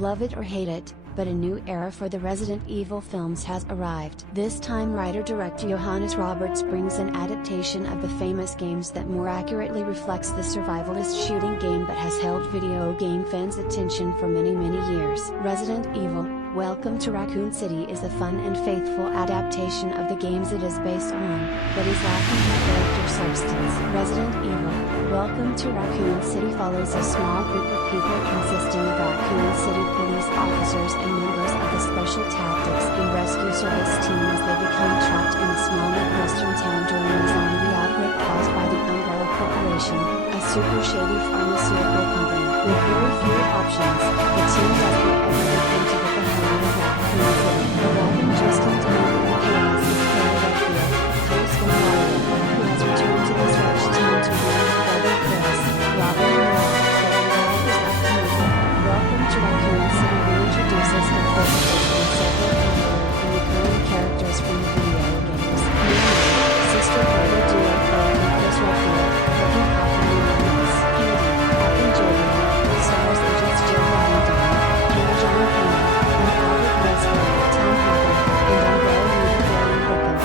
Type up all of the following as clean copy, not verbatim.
Love it or hate it, but a new era for the Resident Evil films has arrived. This time writer-director Johannes Roberts brings an adaptation of the famous games that more accurately reflects the survivalist shooting game that has held video game fans' attention for many years. Resident Evil: Welcome to Raccoon City is a fun and faithful adaptation of the games it is based on, but is lacking in character substance. Resident Evil: Welcome to Raccoon City follows a small group of people consisting of Raccoon City police officers and members of the Special Tactics and Rescue Service team as they become trapped in a small Midwestern town during a zombie outbreak caused by the Umbrella Corporation, a super shady pharmaceutical company. With very few options, the team does whatever they can to get the hell out of Raccoon City. Arriving just in time for the chaos is Claire Redfield, Chris Gonzalez, who has returned to this wretched town to warn her brother Chris, Robin and Laura, that the world is up to no good. Welcome to Raccoon City reintroduces and focuses on several familiar and recurring characters from the video games. Namely, sister brother duo Claire and Chris Redfield, Ricky Kaufman and Lance Kennedy, Captain Jovial, stars agents Jill Valentine, Hannah John Payne, and Albert Wesker, Tom Harper, and Umbrella leader Gary Wickham.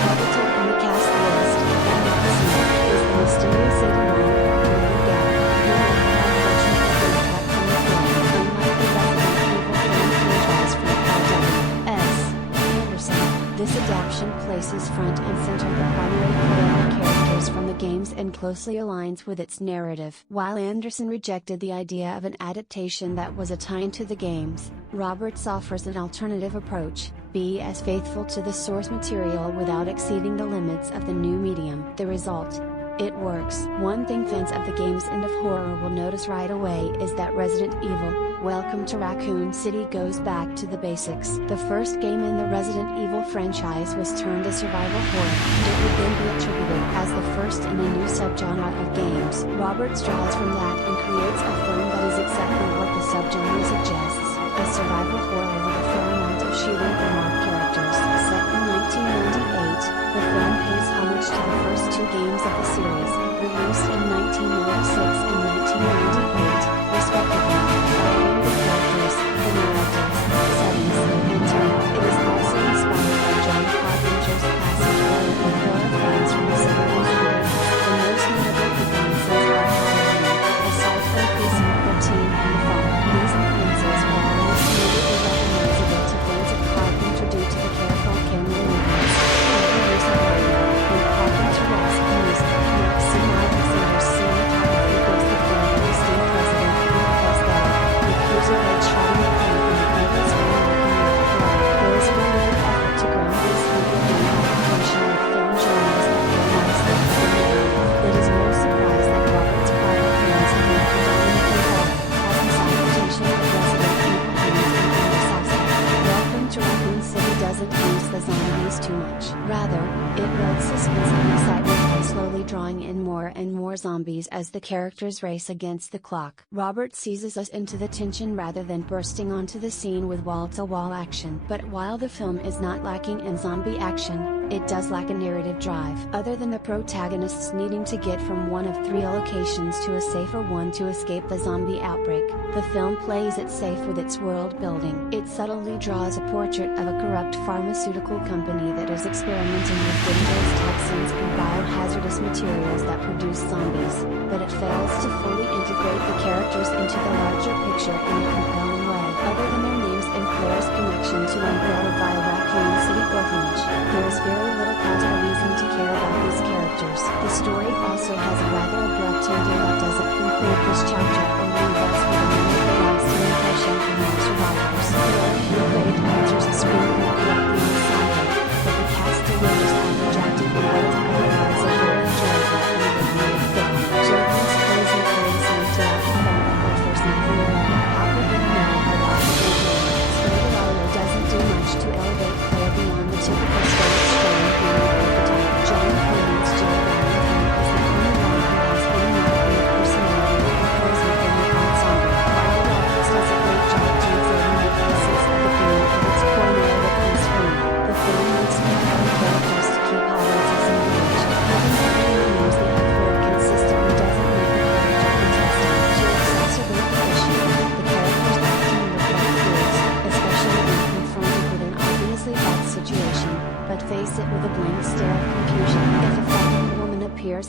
Credited on the cast list, that episode, is the mysterious 81, Lady Gaga, who will have a version of the cat from the film, unlike the Resident Evil film franchise from Paul W.S. Anderson. This adaptation places front and center the primary playable characters from the games and closely aligns with its narrative. While Anderson rejected the idea of an adaptation that was a tie-in to the games, Roberts offers an alternative approach: be as faithful to the source material without exceeding the limits of the new medium. The result: it works. One thing fans of the games and of horror will notice right away is that Resident Evil: Welcome to Raccoon City goes back to the basics. The first game in the Resident Evil franchise was turned a survival horror. It would then be attributed as the first in a new subgenre of games. Roberts draws from that and creates a film that is exactly what the subgenre suggests: a survival horror with a fair amount of shooting from our characters. Set in 1998, the film pays homage to the first two games of the series, released in 1996 and 1998, respectively, following the characters, the narratives, settings, and tone. It is also inspired by John Carpenter's passage where the horror finds from the 70s and 80s. The most notable influences are Halloween, aside from Precinct 13 and The Fall. These influences were almost immediately recognizable to fans of Carpenter due to the careful camera movements, the use of lighting, and Carpenter's music. Maxim Alexander's cinematography gives the film a distinct Resident Evil aesthetic, with cruiser-edge shotting technique and the campus filmmaking with flow. There is a deliberate effort to ground this video game application with film genres that feel nicely within the game. It is no surprise that Robert's prior films have been predominantly horror, as his adaptation of Resident Evil games and games aspect. Welcome to Raccoon City doesn't use the zombies too much. Rather, it builds suspense and excitement by slowly drawing in more and more zombies as the characters race against the clock. Robert seizes us into the tension rather than bursting onto the scene with wall-to-wall action. But while the film is not lacking in zombie action, it does lack a narrative drive. Other than the protagonists needing to get from one of three locations to a safer one to escape the zombie outbreak, the film plays it safe with its world building. It subtly draws a portrait of a corrupt pharmaceutical company that is experimenting with dangerous toxins and biohazardous materials that produce zombies, but it fails to fully integrate the characters into the larger picture in a compelling way. Other than their names and Claire's connection to Umbrella via Raccoon City Orphanage, there is very little cause or reason to care about these characters. The story also has a rather abrupt ending that doesn't conclude this chapter or leave us with a meaningful lasting impression from our survivors. There are a few great actors screaming throughout the ensemble, but the cast delivers average acting in what is otherwise a very enjoyable and well-made film. Jordan's plays and plays throughout the film that offers nothing more. How could we know a lot of Spoiler doesn't do much to elevate Claire beyond the typical stoic strong female archetype. John Clement's Jill Valentine is the only one who has any mark on the personality or charisma from the ensemble, while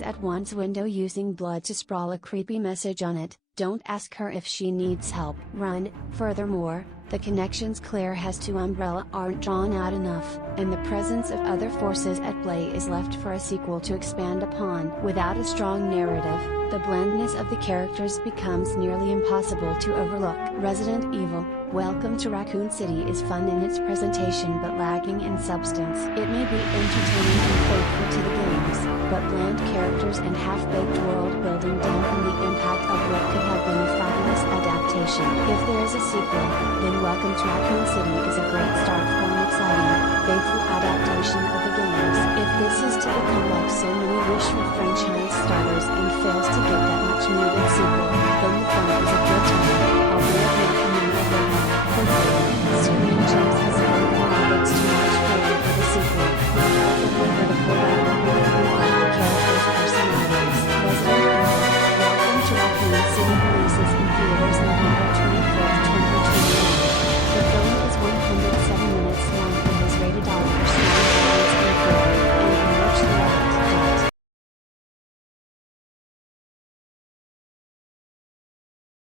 face at one's window using blood to sprawl a creepy message on it, "Don't ask her if she needs help. Run." Furthermore, the connections Claire has to Umbrella aren't drawn out enough, and the presence of other forces at play is left for a sequel to expand upon. Without a strong narrative, the blandness of the characters becomes nearly impossible to overlook. Resident Evil: Welcome to Raccoon City is fun in its presentation but lacking in substance. It may be entertaining and faithful to the games, but bland characters and half-baked world building dampen the impact of what could have been a fabulous adaptation. If there is a sequel, then Welcome to Raccoon City is a great start for an exciting, faithful adaptation of the games. If this is to become like so many wishful franchise starters and fails to get that much needed sequel, then the film is a good time, albeit not